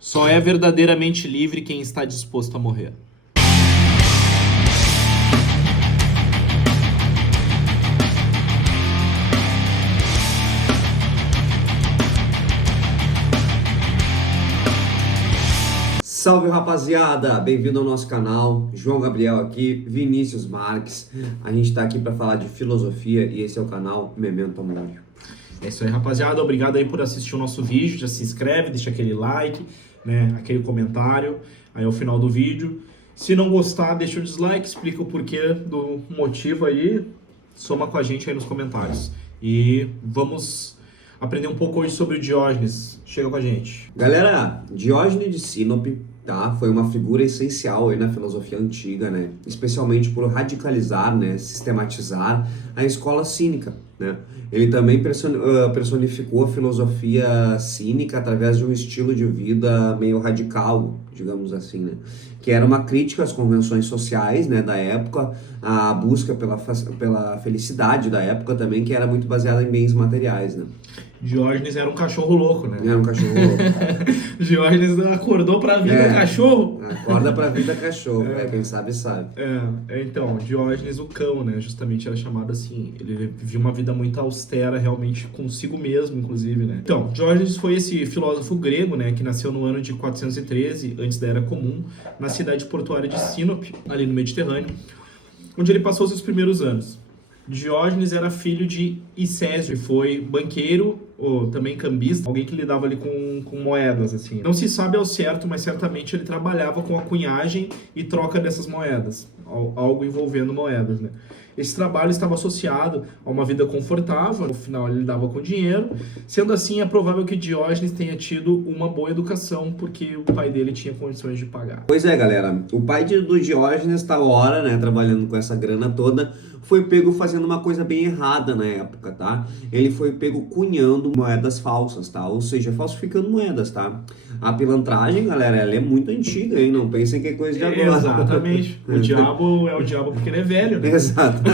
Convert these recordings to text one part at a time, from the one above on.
Só é verdadeiramente livre quem está disposto a morrer. Salve, rapaziada! Bem-vindo ao nosso canal. João Gabriel aqui, Vinícius Marques. A gente tá aqui para falar de filosofia e esse é o canal Memento Mori. É isso aí, rapaziada. Obrigado aí por assistir o nosso vídeo. Já se inscreve, deixa aquele like, né? Aquele comentário aí ao final do vídeo. Se não gostar, deixa o dislike, explica o porquê do motivo aí. Soma com a gente aí nos comentários. E vamos aprender um pouco hoje sobre o Diógenes. Chega com a gente. Galera, Diógenes de Sinope, tá? Foi uma figura essencial aí na filosofia antiga, né? Especialmente por radicalizar, né? Sistematizar a escola cínica, né? Ele também personificou a filosofia cínica através de um estilo de vida meio radical, digamos assim, né? Que era uma crítica às convenções sociais, né, da época, a busca pela felicidade da época também, que era muito baseada em bens materiais, né? Diógenes era um cachorro louco, né? Era um cachorro louco. Diógenes acordou pra vida cachorro. Acorda pra vida cachorro, quem sabe sabe. Então, Diógenes o cão, né? Justamente era chamado assim. Ele vivia uma vida muito austera, realmente consigo mesmo, inclusive, né? Então, Diógenes foi esse filósofo grego, né? Que nasceu no ano de 413, antes da Era Comum, na cidade portuária de Sinope, ali no Mediterrâneo, onde ele passou seus primeiros anos. Diógenes era filho de Icésio, que foi banqueiro, ou também cambista, alguém que lidava ali com moedas, assim. Não se sabe ao certo, mas certamente ele trabalhava com a cunhagem e troca dessas moedas, algo envolvendo moedas, né? Esse trabalho estava associado a uma vida confortável, no final ele lidava com dinheiro. Sendo assim, é provável que Diógenes tenha tido uma boa educação, porque o pai dele tinha condições de pagar. Pois é, galera, o pai do Diógenes tá hora, né, trabalhando com essa grana toda, foi pego fazendo uma coisa bem errada na época, tá? Ele foi pego cunhando moedas falsas, tá? Ou seja, falsificando moedas, tá? A pilantragem, galera, ela é muito antiga, hein? Não pensem que é coisa de agora. Exatamente. O diabo é o diabo porque ele é velho, né? Exatamente.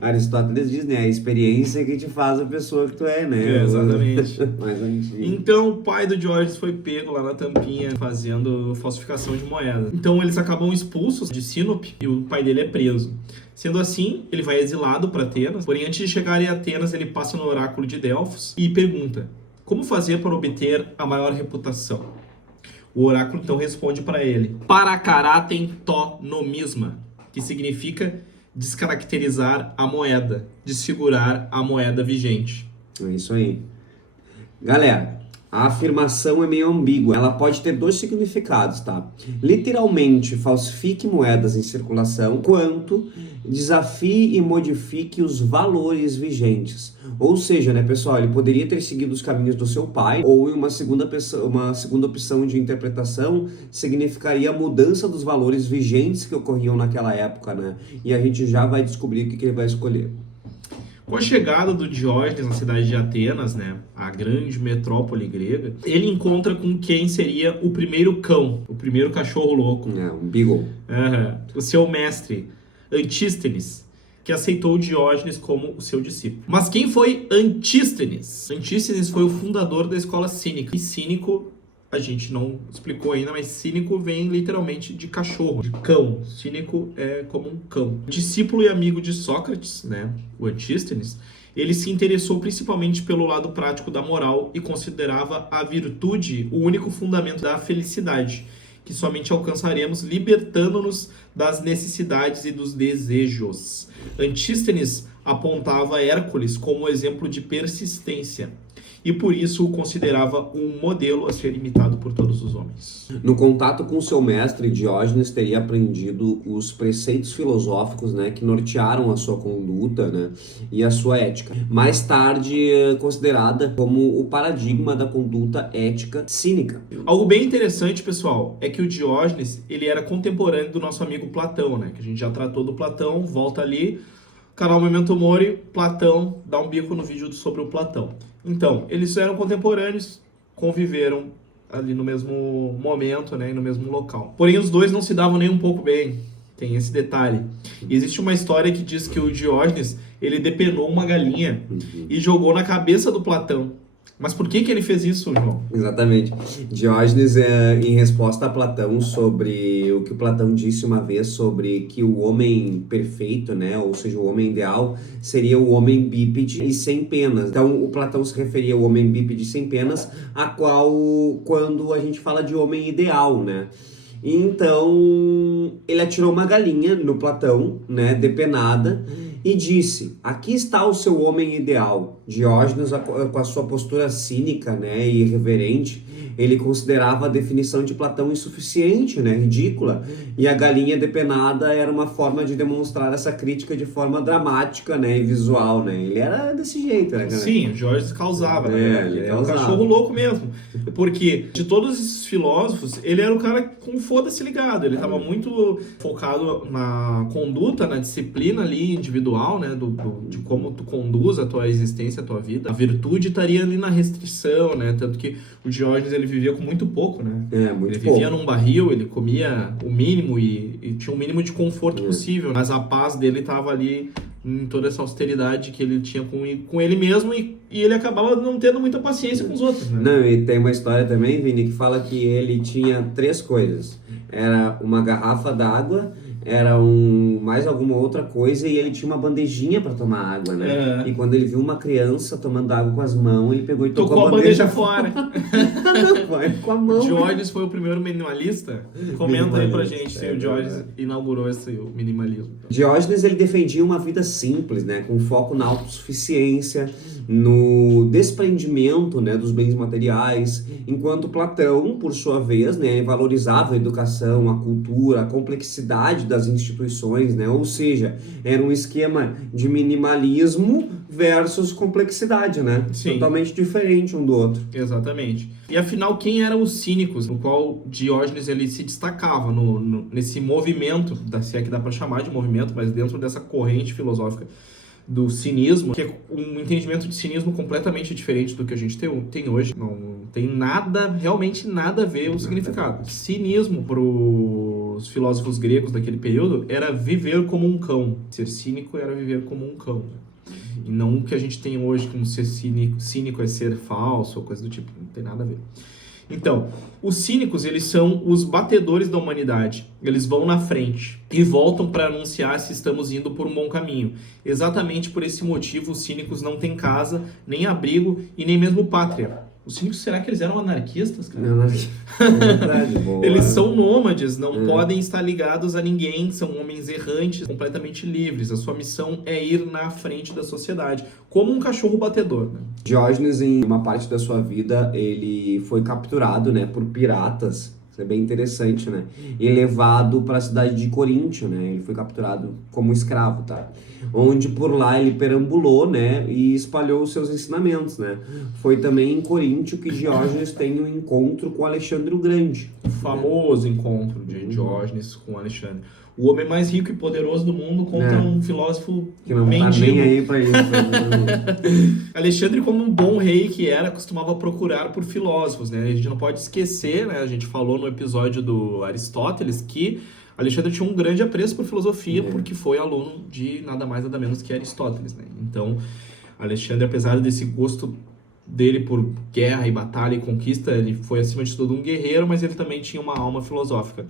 Aristóteles diz, né? A experiência que te faz a pessoa que tu é, né? Exatamente. Mais antigo. Então, o pai do Diógenes foi pego lá na tampinha fazendo falsificação de moeda. Então, eles acabam expulsos de Sinope e o pai dele é preso. Sendo assim, ele vai exilado para Atenas. Porém, antes de chegar em Atenas, ele passa no oráculo de Delfos e pergunta: como fazer para obter a maior reputação? O oráculo então responde para ele: paracaratem to nomisma, que significa descaracterizar a moeda, desfigurar a moeda vigente. É isso aí. Galera, a afirmação é meio ambígua. Ela pode ter dois significados, tá? Literalmente, falsifique moedas em circulação, quanto desafie e modifique os valores vigentes. Ou seja, né, pessoal, ele poderia ter seguido os caminhos do seu pai, ou em uma segunda opção de interpretação significaria a mudança dos valores vigentes que ocorriam naquela época, né? E a gente já vai descobrir o que ele vai escolher. Com a chegada do Diógenes na cidade de Atenas, né, a grande metrópole grega, ele encontra com quem seria o primeiro cão, o primeiro cachorro louco. Um beagle. O seu mestre, Antístenes, que aceitou Diógenes como o seu discípulo. Mas quem foi Antístenes? Antístenes foi o fundador da escola cínica. E cínico, a gente não explicou ainda, mas cínico vem literalmente de cachorro, de cão. Cínico é como um cão. Discípulo e amigo de Sócrates, né, o Antístenes, ele se interessou principalmente pelo lado prático da moral e considerava a virtude o único fundamento da felicidade, que somente alcançaremos libertando-nos das necessidades e dos desejos. Antístenes apontava Hércules como exemplo de persistência e por isso o considerava um modelo a ser imitado por todos os homens. No contato com seu mestre, Diógenes teria aprendido os preceitos filosóficos, né, que nortearam a sua conduta, né, e a sua ética. Mais tarde considerada como o paradigma da conduta ética cínica. Algo bem interessante, pessoal, é que o Diógenes ele era contemporâneo do nosso amigo Platão, né, que a gente já tratou do Platão, volta ali, canal Memento Mori, Platão, dá um bico no vídeo sobre o Platão. Então, eles eram contemporâneos, conviveram ali no mesmo momento, né, e no mesmo local. Porém, os dois não se davam nem um pouco bem. Tem esse detalhe. E existe uma história que diz que o Diógenes, ele depenou uma galinha e jogou na cabeça do Platão. Mas por que ele fez isso, João? Exatamente. Diógenes, em resposta a Platão sobre o que o Platão disse uma vez sobre que o homem perfeito, né, ou seja, o homem ideal, seria o homem bípede e sem penas. Então, o Platão se referia ao homem bípede sem penas, a qual, quando a gente fala de homem ideal, né? Então, ele atirou uma galinha no Platão, né, depenada, e disse: aqui está o seu homem ideal. Diógenes, com a sua postura cínica, né, e irreverente, ele considerava a definição de Platão insuficiente, né, ridícula, e a galinha depenada era uma forma de demonstrar essa crítica de forma dramática, né, e visual, né. Ele era desse jeito, né, cara? Sim, o Diógenes causava, né? Ele É um causava. cachorro louco mesmo. Porque de todos esses filósofos, ele era o cara com foda-se ligado. Ele estava muito focado na conduta, na disciplina ali individual, né? De como tu conduz a tua existência, a tua vida. A virtude estaria ali na restrição, né? Tanto que o Diógenes, ele vivia com muito pouco, né? Muito Ele pouco. vivia num barril, ele comia o mínimo e tinha o mínimo de conforto possível. Mas a paz dele estava ali em toda essa austeridade que ele tinha com ele mesmo e ele acabava não tendo muita paciência com os outros, né? Não, e tem uma história também, Vini, que fala que ele tinha 3 coisas. Era uma garrafa d'água, era mais alguma outra coisa, e ele tinha uma bandejinha para tomar água, né? E quando ele viu uma criança tomando água com as mãos, ele pegou e tocou a bandeja fora. Não, vai com a mão. Diógenes foi o primeiro minimalista? Comenta aí pra gente se o Diógenes verdade. inaugurou esse minimalismo. Diógenes, ele defendia uma vida simples, né, com foco na autossuficiência, no desprendimento, né, dos bens materiais, enquanto Platão, por sua vez, né, valorizava a educação, a cultura, a complexidade das instituições, né, ou seja, era um esquema de minimalismo versus complexidade, né, Sim. totalmente diferente um do outro. Exatamente. E afinal, quem eram os cínicos, no qual Diógenes ele se destacava nesse movimento, se é que dá para chamar de movimento, mas dentro dessa corrente filosófica do cinismo, que é um entendimento de cinismo completamente diferente do que a gente tem hoje. Não tem nada, realmente nada a ver o significado. Cinismo, para os filósofos gregos daquele período, era viver como um cão. Ser cínico era viver como um cão. E não o que a gente tem hoje como ser cínico é ser falso ou coisa do tipo. Não tem nada a ver. Então, os cínicos, eles são os batedores da humanidade. Eles vão na frente e voltam para anunciar se estamos indo por um bom caminho. Exatamente por esse motivo, os cínicos não têm casa, nem abrigo e nem mesmo pátria. Os cínicos, será que eles eram anarquistas, cara? Não, é verdade, boa. Eles são nômades, não podem estar ligados a ninguém, são homens errantes, completamente livres. A sua missão é ir na frente da sociedade, como um cachorro batedor, né? Diógenes, em uma parte da sua vida, ele foi capturado, né, por piratas. Isso é bem interessante, né? E levado para a cidade de Coríntio, né? Ele foi capturado como escravo, tá? Onde por lá ele perambulou, né? E espalhou os seus ensinamentos, né? Foi também em Coríntio que Diógenes tem um encontro com Alexandre o Grande. O famoso encontro de Diógenes com Alexandre. O homem mais rico e poderoso do mundo contra um filósofo Que não mendigo. tá nem aí pra isso. Alexandre, como um bom rei que era, costumava procurar por filósofos, né? A gente não pode esquecer, né? A gente falou no episódio do Aristóteles que Alexandre tinha um grande apreço por filosofia porque foi aluno de nada mais nada menos que Aristóteles, né? Então, Alexandre, apesar desse gosto dele por guerra e batalha e conquista, ele foi acima de tudo um guerreiro, mas ele também tinha uma alma filosófica.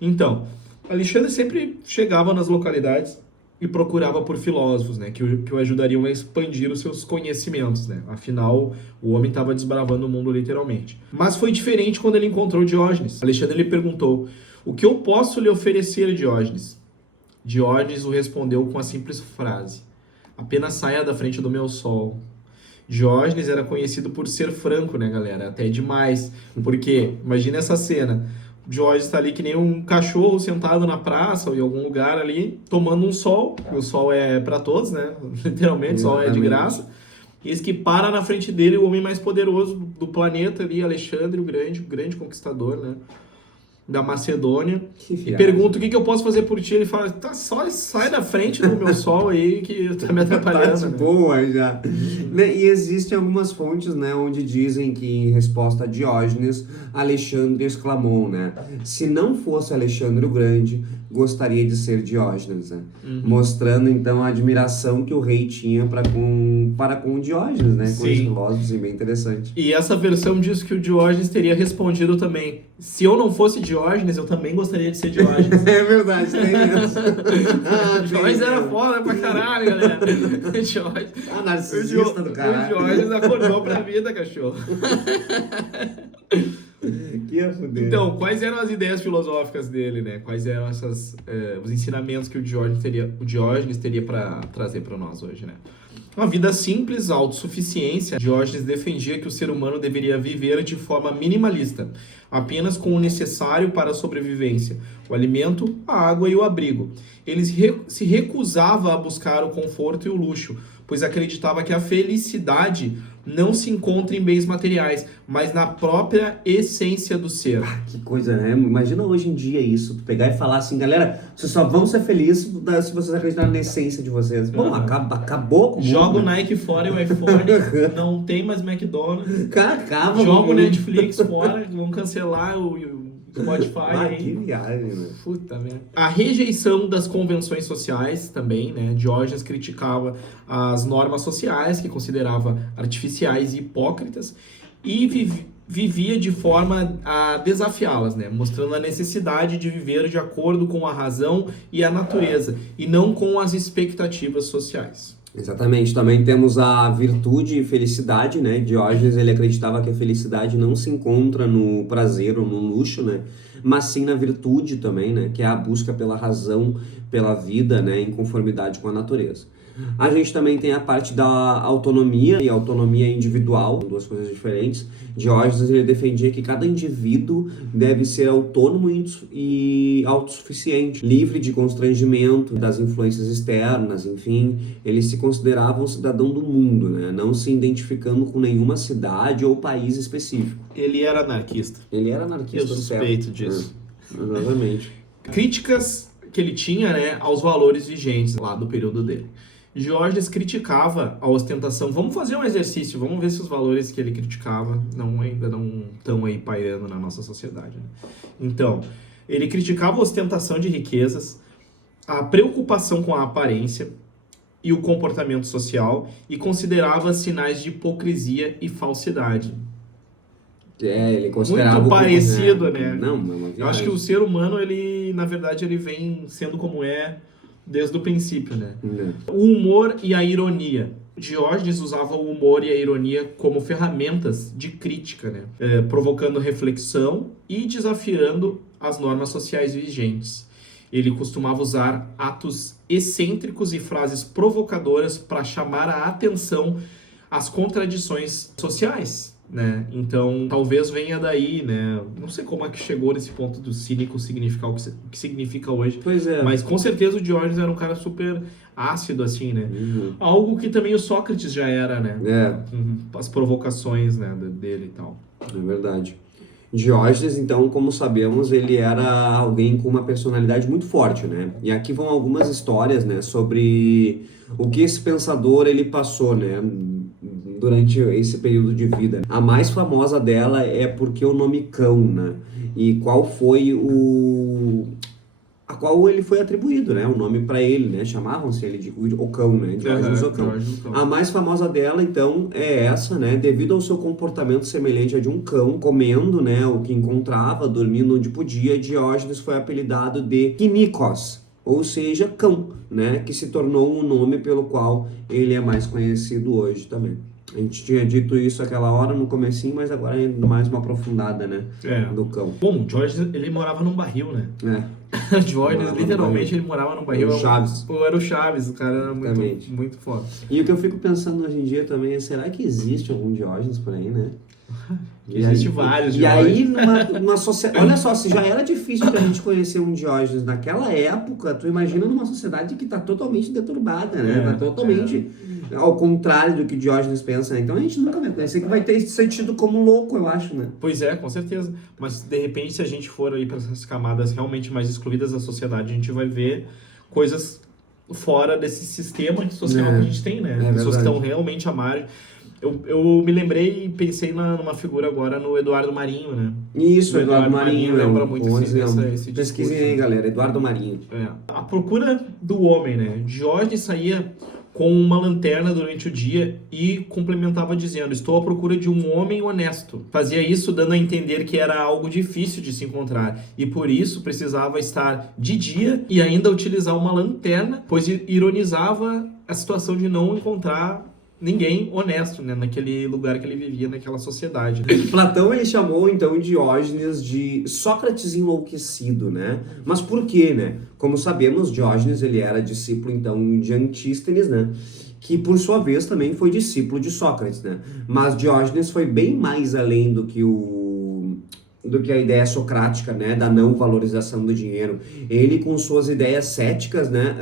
Então, Alexandre sempre chegava nas localidades e procurava por filósofos, né, que o ajudariam a expandir os seus conhecimentos, né? Afinal, o homem estava desbravando o mundo literalmente. Mas foi diferente quando ele encontrou Diógenes. Alexandre lhe perguntou: "O que eu posso lhe oferecer, Diógenes?" Diógenes o respondeu com a simples frase: "Apenas saia da frente do meu sol." Diógenes era conhecido por ser franco, né, galera? Até demais. Porque, imagina essa cena. Diógenes está ali que nem um cachorro sentado na praça ou em algum lugar ali, tomando um sol. O sol é para todos, né? Literalmente, o sol é de graça. E eis que para na frente dele o homem mais poderoso do planeta ali, Alexandre o grande conquistador, né? da Macedônia, Que e viagem. pergunta o que eu posso fazer por ti. Ele fala, tá, só sai da frente do meu sol aí que tá me atrapalhando. Tá de né? boa já. Né, e existem algumas fontes, né, onde dizem que em resposta a Diógenes, Alexandre exclamou, né, se não fosse Alexandre o Grande, gostaria de ser Diógenes, né? Mostrando então a admiração que o rei tinha para com o Diógenes, né, com os Sim. filósofos, e bem interessante. E essa versão diz que o Diógenes teria respondido também. Se eu não fosse Diógenes, eu também gostaria de ser Diógenes. É verdade, tem isso. Diógenes era foda pra caralho, galera. Diógenes. Ah, narcisista do O caralho. Diógenes acordou pra vida, cachorro. Que ia fuder. Então, quais eram as ideias filosóficas dele, né? Quais eram os ensinamentos que o Diógenes teria para trazer para nós hoje, né? Uma vida simples, autossuficiência. Diógenes defendia que o ser humano deveria viver de forma minimalista, apenas com o necessário para a sobrevivência, o alimento, a água e o abrigo. Ele se recusava a buscar o conforto e o luxo, pois acreditava que a felicidade não se encontra em bens materiais, mas na própria essência do ser. Que coisa, né? Imagina hoje em dia isso, tu pegar e falar assim, galera, vocês só vão ser felizes se vocês acreditarem na essência de vocês. Bom, acabou com o mundo. Joga o Nike fora e o iPhone, não tem mais McDonald's. Cara, acaba Joga o com mundo. Netflix fora, vão cancelar o Spotify Ah, aí. que viagem, né? Puta merda. A rejeição das convenções sociais também, né? Diógenes criticava as normas sociais, que considerava artificiais e hipócritas, e vivia de forma a desafiá-las, né? Mostrando a necessidade de viver de acordo com a razão e a natureza, e não com as expectativas sociais. Exatamente, também temos a virtude e felicidade, né? Diógenes, ele acreditava que a felicidade não se encontra no prazer ou no luxo, né? Mas sim na virtude também, né? Que é a busca pela razão, pela vida, né? Em conformidade com a natureza. A gente também tem a parte da autonomia e autonomia individual, duas coisas diferentes. Diógenes, ele defendia que cada indivíduo deve ser autônomo e autossuficiente, livre de constrangimento das influências externas, enfim. Ele se considerava um cidadão do mundo, né? Não se identificando com nenhuma cidade ou país específico. Ele era anarquista. Ele era anarquista. Eu suspeito disso. Exatamente. Críticas que ele tinha, né, aos valores vigentes lá do período dele. Diógenes criticava a ostentação. Vamos fazer um exercício, vamos ver se os valores que ele criticava ainda não estão aí pairando na nossa sociedade. Né? Então, ele criticava a ostentação de riquezas, a preocupação com a aparência e o comportamento social, e considerava sinais de hipocrisia e falsidade. Ele considerava Muito parecido, né? Não, uma viagem. Eu acho que o ser humano, ele, na verdade, ele vem sendo como é desde o princípio, né? O humor e a ironia. Diógenes usava o humor e a ironia como ferramentas de crítica, né? Provocando reflexão e desafiando as normas sociais vigentes. Ele costumava usar atos excêntricos e frases provocadoras para chamar a atenção às contradições sociais, né? Então, talvez venha daí, né? Não sei como é que chegou nesse ponto do cínico significar o que significa hoje. Pois é. Mas com certeza o Diógenes era um cara super ácido, assim, né? Algo que também o Sócrates já era, né? As provocações, né, dele e tal. É verdade. Diógenes, então, como sabemos, ele era alguém com uma personalidade muito forte, né? E aqui vão algumas histórias, né, sobre o que esse pensador ele passou, né, durante esse período de vida. A mais famosa dela é porque o nome cão, né? E qual foi a qual ele foi atribuído, né? O nome para ele, né? Chamavam-se ele de o cão, né? Diógenes o cão. A mais famosa dela, então, é essa, né? Devido ao seu comportamento semelhante a de um cão, comendo, né, o que encontrava, dormindo onde podia, Diógenes foi apelidado de Kynikos, ou seja, cão, né? Que se tornou um nome pelo qual ele é mais conhecido hoje também. A gente tinha dito isso aquela hora no comecinho, mas agora é mais uma aprofundada, né? Do cão. Bom, o Diógenes, ele morava num barril, né? Diógenes, literalmente, ele morava num barril. Era o Chaves. Era o Chaves, o cara era muito foda. E o que eu fico pensando hoje em dia também é, será que existe algum Diógenes por aí, né? Existe vários Diógenes. Diógenes. E aí, numa sociedade... Olha só, se já era difícil pra gente conhecer um Diógenes naquela época, tu imagina numa sociedade que tá totalmente deturbada, né? Tá totalmente ao contrário do que Diógenes pensa, né? Então a gente nunca vai conhecer, que vai ter ser tido como louco, eu acho, né? Pois é, com certeza. Mas, de repente, se a gente for aí para essas camadas realmente mais excluídas da sociedade, a gente vai ver coisas fora desse sistema social que a gente tem, né? Pessoas que estão realmente à margem. Eu me lembrei e pensei numa figura agora no Eduardo Marinho, né? Isso, Eduardo Marinho lembra muito esse Pesquisem discurso, aí, galera, Eduardo Marinho. A procura do homem, né? Diógenes saía com uma lanterna durante o dia e complementava dizendo: estou à procura de um homem honesto. Fazia isso dando a entender que era algo difícil de se encontrar e por isso precisava estar de dia e ainda utilizar uma lanterna, pois ironizava a situação de não encontrar ninguém honesto, né, naquele lugar que ele vivia, naquela sociedade. Platão, ele chamou, então, Diógenes de Sócrates enlouquecido, né? Mas por quê, né? Como sabemos, Diógenes, ele era discípulo, então, de Antístenes, né? Que, por sua vez, também foi discípulo de Sócrates, né? Mas Diógenes foi bem mais além do que a ideia socrática, né, da não valorização do dinheiro. Ele, com suas ideias céticas, né,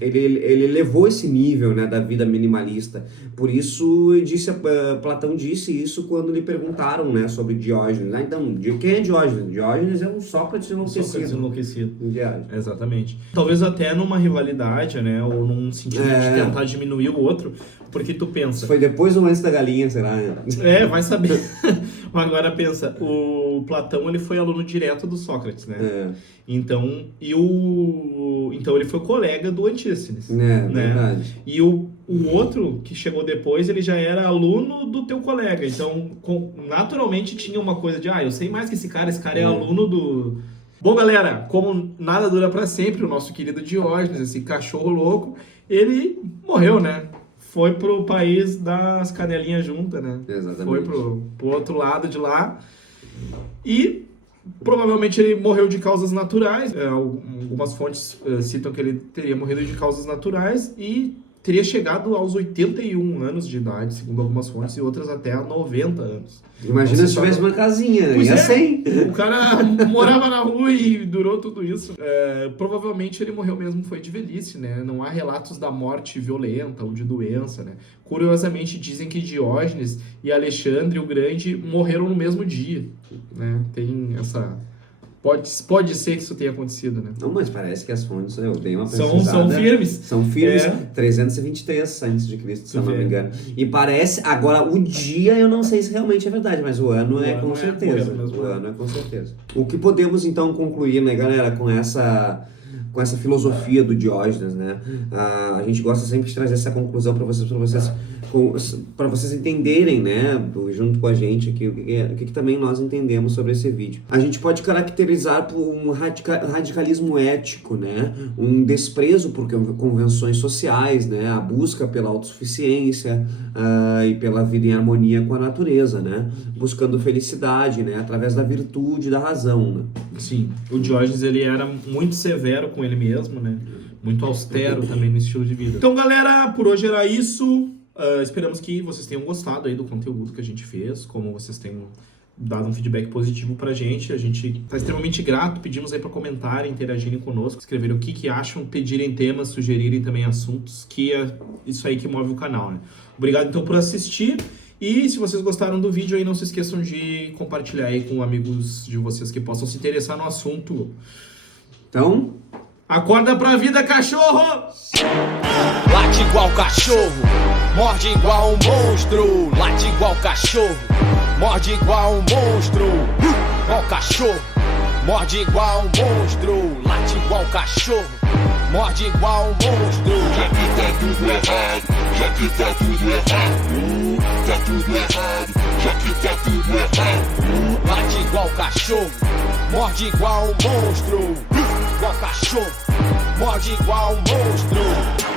ele levou esse nível, né, da vida minimalista. Por isso, Platão disse isso quando lhe perguntaram, né, sobre Diógenes. Então, quem é Diógenes? Diógenes é um Sócrates enlouquecido. Sócrates enlouquecido. Diógenes. Exatamente. Talvez até numa rivalidade, né, ou num sentido de tentar diminuir o outro, porque tu pensa... Foi depois ou antes da galinha, será? Vai saber. Agora pensa, o Platão, ele foi aluno direto do Sócrates, né? Então ele foi colega do Antístenes. Né? Verdade. E o outro que chegou depois, ele já era aluno do teu colega. Então, naturalmente tinha uma coisa de, eu sei mais que esse cara é aluno do... Bom, galera, como nada dura pra sempre, o nosso querido Diógenes, esse cachorro louco, ele morreu, né? Foi pro país das canelinhas juntas, né? Exatamente. Foi pro outro lado de lá. E provavelmente ele morreu de causas naturais. Algumas fontes citam que ele teria morrido de causas naturais e teria chegado aos 81 anos de idade, segundo algumas fontes, e outras até a 90 anos. Imagina se tivesse uma casinha, ia sem. O cara morava na rua e durou tudo isso. Provavelmente ele morreu mesmo, foi de velhice, né? Não há relatos da morte violenta ou de doença, né? Curiosamente, dizem que Diógenes e Alexandre o Grande morreram no mesmo dia, né? Tem essa... Pode ser que isso tenha acontecido, né? Não, mas parece que as fontes, eu dei uma pesquisada. São firmes. São firmes, 323 antes de Cristo, se eu não me engano. E parece, agora o dia eu não sei se realmente é verdade, mas o ano é com certeza. O ano é com certeza. O que podemos então concluir, né, galera, com essa filosofia do Diógenes, né? A gente gosta sempre de trazer essa conclusão para vocês entenderem, né, junto com a gente aqui, o que também nós entendemos sobre esse vídeo. A gente pode caracterizar por um radicalismo ético, né, um desprezo por convenções sociais, né, a busca pela autossuficiência e pela vida em harmonia com a natureza, né, buscando felicidade, né, através da virtude e da razão, né. Sim, o Diógenes, ele era muito severo com ele mesmo, né, muito austero também no estilo de vida. Então, galera, por hoje era isso. Esperamos que vocês tenham gostado aí do conteúdo que a gente fez, como vocês tenham dado um feedback positivo pra gente. A gente tá extremamente grato, pedimos aí para comentarem, interagirem conosco, escreverem o que acham, pedirem temas, sugerirem também assuntos, que é isso aí que move o canal, né? Obrigado então por assistir, e se vocês gostaram do vídeo aí, não se esqueçam de compartilhar aí com amigos de vocês que possam se interessar no assunto. Então, acorda pra vida, cachorro! Late igual cachorro, morde igual um monstro. Late igual cachorro, morde igual um monstro. Igual cachorro, morde igual um monstro. Late igual cachorro, morde igual um monstro. Já que tá tudo errado, já que tá tudo errado, tá tudo errado, já que tá tudo errado. Late igual cachorro, morde igual um monstro. Igual cachorro, morde igual um monstro.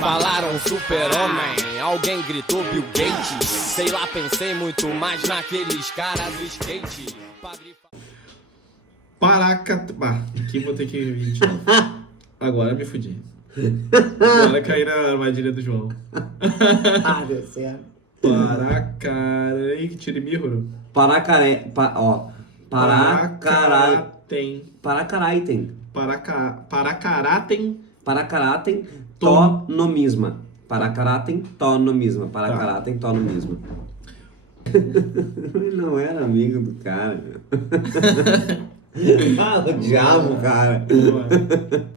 Falaram super-homem, alguém gritou Bill Gates. Sei lá, pensei muito mais naqueles caras do skate. Aqui vou ter que... Agora me fudi. Agora caí na armadilha do João. deu certo. Paracarai, que tirimíhoro. Paracaraitem. Paracaratem. Paracaratem, tonomisma. Paracaratem, tonomisma. Paracaratem, tonomisma. Ele não era amigo do cara. Ah, o diabo, cara.